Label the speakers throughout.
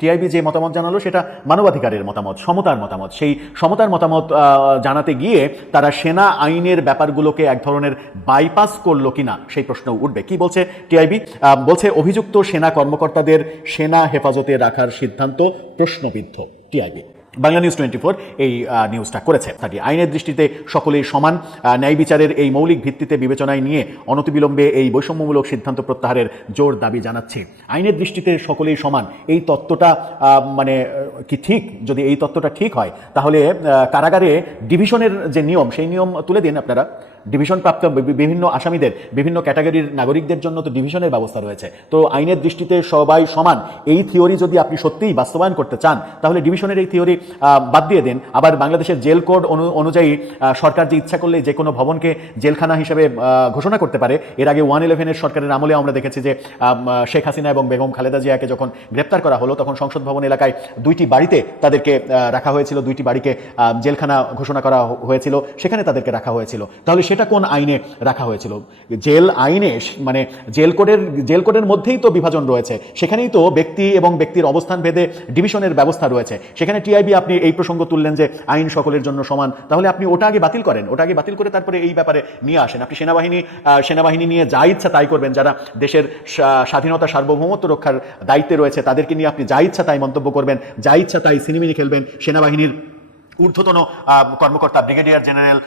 Speaker 1: TIB যে মতামত জানালো, সেটা মানবাধিকারের মতামত, সমতার মতামত। সেই সমতার মতামত জানাতে গিয়ে তারা সেনা আইনের ব্যাপারগুলোকে এক ধরনের বাইপাস করল কিনা, সেই প্রশ্ন উঠবে। কি বলছে টিআইবি? বলছে অভিযুক্ত সেনা কর্মকর্তাদের সেনা হেফাজতে রাখার সিদ্ধান্ত প্রশ্নবিদ্ধ, TIB. Bangla news twenty four এই নিউজটা করেছে। থাকি আইনের দৃষ্টিতে সকলেই সমান ন্যায় বিচারের এই মৌলিক ভিত্তিতে বিবেচনায় নিয়ে অনতিবিলম্বে এই বৈষম্যমূলক সিদ্ধান্ত প্রত্যাহারের জোর দাবি জানাচ্ছি। আইনের দৃষ্টিতে সকলেই সমান, এই তত্ত্বটা মানে কি ঠিক? যদি এই তত্ত্বটা ঠিক হয়, তাহলে কারাগারে ডিভিশনের যে নিয়ম, সেই নিয়ম তুলে দিন আপনারা। ডিভিশন প্রাপ্ত বিভিন্ন আসামিদের, বিভিন্ন ক্যাটাগরির নাগরিকদের জন্য তো ডিভিশনের ব্যবস্থা রয়েছে। তো আইনের দৃষ্টিতে সবাই সমান। এই থিওরি যদি আপনি সত্যিই বাস্তবায়ন করতে চান, তাহলে ডিভিশনের এই থিওরি বাদ দিয়ে দেন। আবার বাংলাদেশের জেল কোড অনু- অনুযায়ী সরকার যে ইচ্ছা করলে যে কোনো ভবনকে জেলখানা হিসেবে ঘোষণা করতে পারে। এর আগে ওয়ান ইলেভেনের সরকারের আমলে আমরা দেখেছি যে শেখ হাসিনা এবং বেগম খালেদা জিয়াকে যখন গ্রেপ্তার করা হলো, তখন সংসদ ভবন এলাকায় দুইটি বাড়িতে তাদেরকে রাখা হয়েছিল। দুইটি বাড়িকে জেলখানা ঘোষণা করা হয়েছিল। সেখানে তাদেরকে রাখা হয়েছিল। তাহলে সেটা কোন আইনে রাখা হয়েছিল? জেল আইনে মানে জেল কোডের জেল কোডের মধ্যেই তো বিভাজন রয়েছে। সেখানেই তো ব্যক্তি এবং ব্যক্তির অবস্থান ভেদে ডিভিশনের ব্যবস্থা রয়েছে। সেখানে টিআইবি আপনি এই প্রসঙ্গ তুললেন যে আইন সকলের জন্য সমান। তাহলে আপনি ওটা আগে বাতিল করেন। ওটা আগে বাতিল করে তারপরে এই ব্যাপারে নিয়ে আসেন। আপনি সেনাবাহিনী সেনাবাহিনী নিয়ে যা ইচ্ছা তাই করবেন। যারা দেশের স্বাধীনতা সার্বভৌমত্ব রক্ষার দায়িত্বে রয়েছে, তাদেরকে নিয়ে আপনি যা ইচ্ছা তাই মন্তব্য করবেন, যা ইচ্ছা তাই সিনেমিনি খেলবেন। সেনাবাহিনীর ঊর্ধ্বতন কর্মকর্তা ব্রিগেডিয়ার জেনারেল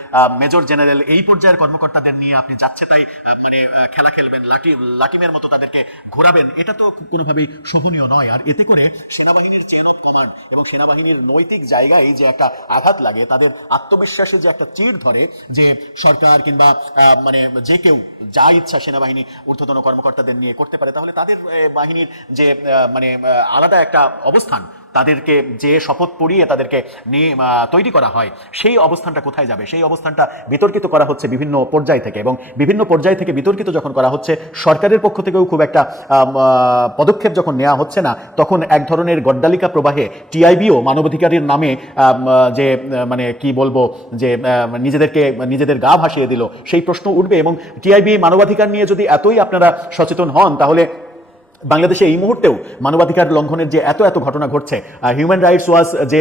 Speaker 1: মেজর জেনারেল এই পর্যায়ের কর্মকর্তাদের নিয়ে আপনি যাচ্ছে তাই মানে খেলা খেলবেন, লাঠি লাটিমের মতো তাদেরকে ঘোরাবেন, এটা তো কোনোভাবেই শোভনীয় নয়। আর এতে করে সেনাবাহিনীর চেন অফ কমান্ড এবং সেনাবাহিনীর নৈতিক জায়গায় যে একটা আঘাত লাগে, তাদের আত্মবিশ্বাসে যে একটা চিড় ধরে যে সরকার কিংবা মানে যে কেউ যা ইচ্ছা সেনাবাহিনী ঊর্ধ্বতন কর্মকর্তাদের নিয়ে করতে পারে, তাহলে তাদের বাহিনীর যে মানে আলাদা একটা অবস্থান তাদেরকে যে শপথ পড়িয়ে তাদেরকে তৈরি করা হয়, সেই অবস্থানটা কোথায় যাবে? সেই অবস্থানটা বিতর্কিত করা হচ্ছে বিভিন্ন পর্যায় থেকে এবং বিভিন্ন পর্যায় থেকে বিতর্কিত যখন করা হচ্ছে, সরকারের পক্ষ থেকেও খুব একটা পদক্ষেপ যখন নেওয়া হচ্ছে না, তখন এক ধরনের গড্ডালিকা প্রবাহে টিআইবিও মানবাধিকারের নামে যে মানে কি বলব, যে নিজেদেরকে, নিজেদের গা ভাসিয়ে দিল, সেই প্রশ্ন উঠবে এবং টিআইবি মানবাধিকার নিয়ে যদি এতই আপনারা সচেতন হন, তাহলে বাংলাদেশে এই মুহূর্তেও মানবাধিকার লঙ্ঘনের যে এত এত ঘটনা ঘটছে হিউম্যান রাইটস ওয়াচ যে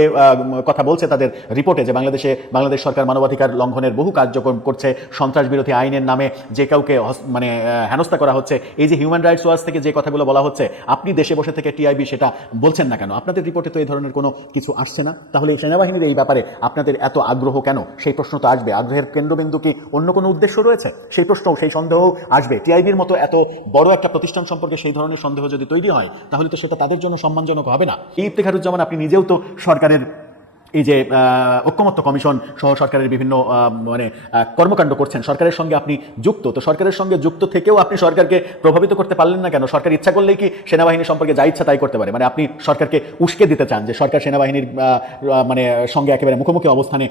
Speaker 1: কথা বলছে তাদের রিপোর্টে যে বাংলাদেশে, বাংলাদেশ সরকার মানবাধিকার লঙ্ঘনের বহু কার্যক্রম করছে সন্ত্রাস বিরোধী আইনের নামে যে কাউকে মানে হেনস্থা করা হচ্ছে, এই যে হিউম্যান রাইটস ওয়াচ থেকে যে কথাগুলো বলা হচ্ছে, আপনি দেশে বসে থেকে টিআইবি সেটা বলছেন না কেন? আপনাদের রিপোর্টে তো এই ধরনের কোনো কিছু আসছে না। তাহলে এই সেনাবাহিনীর এই ব্যাপারে আপনাদের এত আগ্রহ কেন? সেই প্রশ্ন তো আসবে। আগ্রহের কেন্দ্রবিন্দু কি অন্য কোনো উদ্দেশ্য রয়েছে? সেই প্রশ্ন সেই সন্দেহ আসবে। টিআইবির মতো এত বড় একটা প্রতিষ্ঠান সম্পর্কে সেই ধরনের সন্দেহ যদি তৈরি হয়, তাহলে তো সেটা তাদের জন্য সম্মানজনক হবে না। এই ইফতেখারুজ্জামান আপনি নিজেও তো সরকারের এই যে ঐক্যমত্য কমিশন সহ সরকারের বিভিন্ন মানে কর্মকাণ্ড করছেন, সরকারের সঙ্গে আপনি যুক্ত, তো সরকারের সঙ্গে যুক্ত থেকেও আপনি সরকারকে প্রভাবিত করতে পারলেন না কেন? সরকার ইচ্ছা করলেই কি সেনাবাহিনী সম্পর্কে যা ইচ্ছা তাই করতে পারে? মানে আপনি সরকারকে উস্কে দিতে চান যে সরকার সেনাবাহিনীর মানে সঙ্গে একেবারে মুখোমুখি অবস্থানে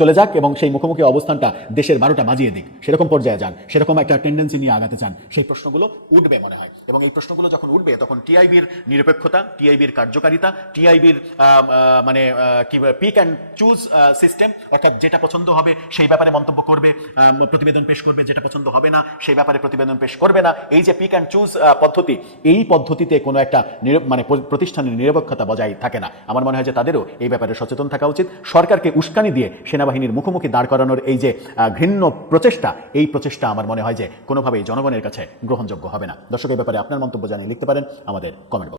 Speaker 1: চলে যাক এবং সেই মুখোমুখি অবস্থানটা দেশের বারোটা বাজিয়ে দিক। সেরকম পর্যায়ে যান, সেরকম একটা টেন্ডেন্সি নিয়ে আগাতে চান, সেই প্রশ্নগুলো উঠবে মনে হয়। এবং এই প্রশ্নগুলো যখন উঠবে, তখন টিআইবির নিরপেক্ষতা টিআইবির কার্যকারিতা টিআইবির মানে আহ, কি পিক অ্যান্ড চুজ সিস্টেম অর্থাৎ যেটা পছন্দ হবে সেই ব্যাপারে মন্তব্য করবে প্রতিবেদন পেশ করবে যেটা পছন্দ হবে না সেই ব্যাপারে প্রতিবেদন পেশ করবে না। এই যে পিক অ্যান্ড চুজ পদ্ধতি এই পদ্ধতিতে কোনো একটা মানে প্রতিষ্ঠানের নিরপেক্ষতা বজায় থাকে না। আমার মনে হয় যে তাদেরও এই ব্যাপারে সচেতন থাকা উচিত। সরকারকে উস্কানি দিয়ে সেনাবাহিনীর মুখোমুখি দাঁড় করানোর এই যে ঘৃণ্য প্রচেষ্টা এই প্রচেষ্টা আমার মনে হয় যে কোনোভাবেই জনগণের কাছে গ্রহণযোগ্য হবে না। দর্শক ব্যাপারে আপনার মন্তব্য জানিয়ে লিখতে পারেন আমাদের কমেন্ট